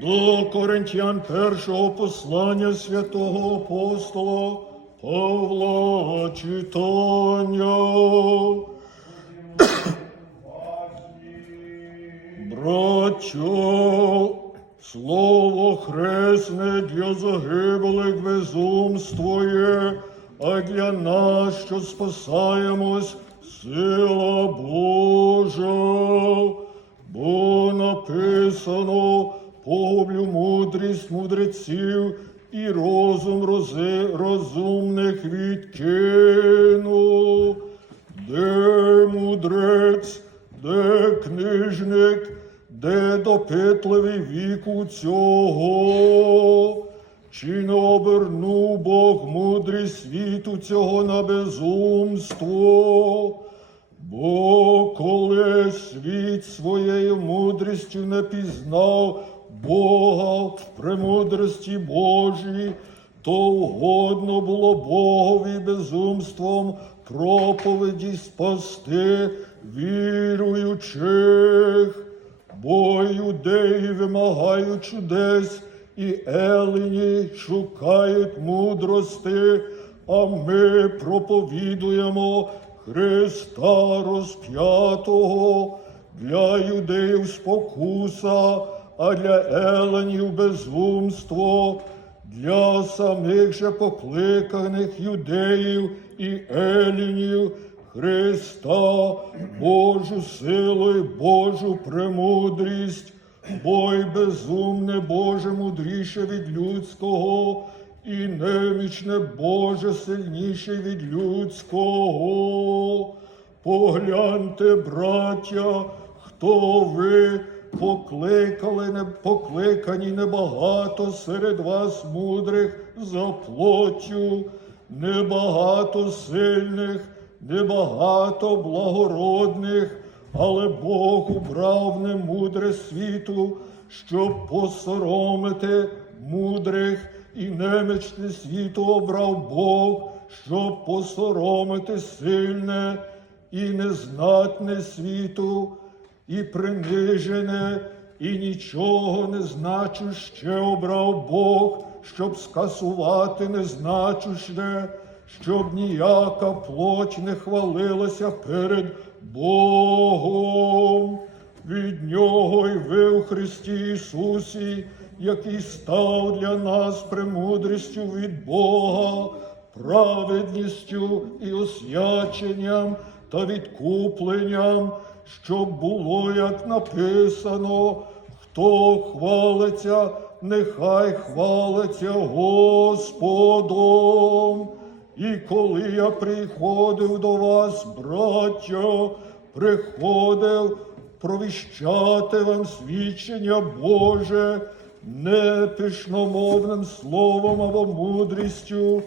До Коринтян першого послання святого апостола Павла читання. Братья, слово хресне для загиблих безумство а для нас, що спасаємось, сила Божа. Бо написано, погублю мудрість мудреців і розум рози, розумних відкину. Де мудрець, де книжник, де допитливий віку цього? Чи не обернув Бог мудрість світу цього на безумство? Бо коли світ своєю мудрістю не пізнав Бога в премудрості Божій, то угодно було Богові безумством проповіді спасти віруючих, бо юдеї вимагають чудес, і елені шукають мудрости, а ми проповідуємо Христа розп'ятого. Для юдеїв спокуса, а для еленів безумство, для самих же покликаних юдеїв і елінів Христа, Божу силу і Божу премудрість, бо й безумне Боже мудріше від людського, і немічне Боже сильніше від людського. Погляньте, браття, хто ви покликали, не покликані небагато серед вас мудрих за плоттю, небагато сильних, небагато благородних, але Бог убрав немудре світу, щоб посоромити мудрих, і немічне світу обрав Бог, щоб посоромити сильне і незнатне світу, і принижене, і нічого не значуще обрав Бог, щоб скасувати незначущне, щоб ніяка плоть не хвалилася перед Богом. Від нього й ви у Христі Ісусі, який став для нас премудрістю від Бога, праведністю і освяченням та відкупленням, щоб було, як написано, хто хвалиться, нехай хвалиться Господом. І коли я приходив до вас, браття, приходив провіщати вам свідчення Боже, не пишномовним словом або мудрістю,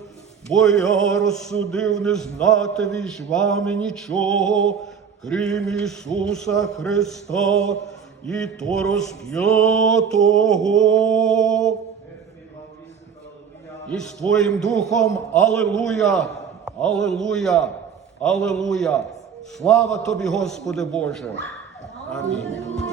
бо я розсудив не знати між вами нічого, крім Ісуса Христа і то розп'ятого. І з Твоїм духом, Алелуя, Алелуя, Алелуя. Слава тобі, Господи Боже. Амінь.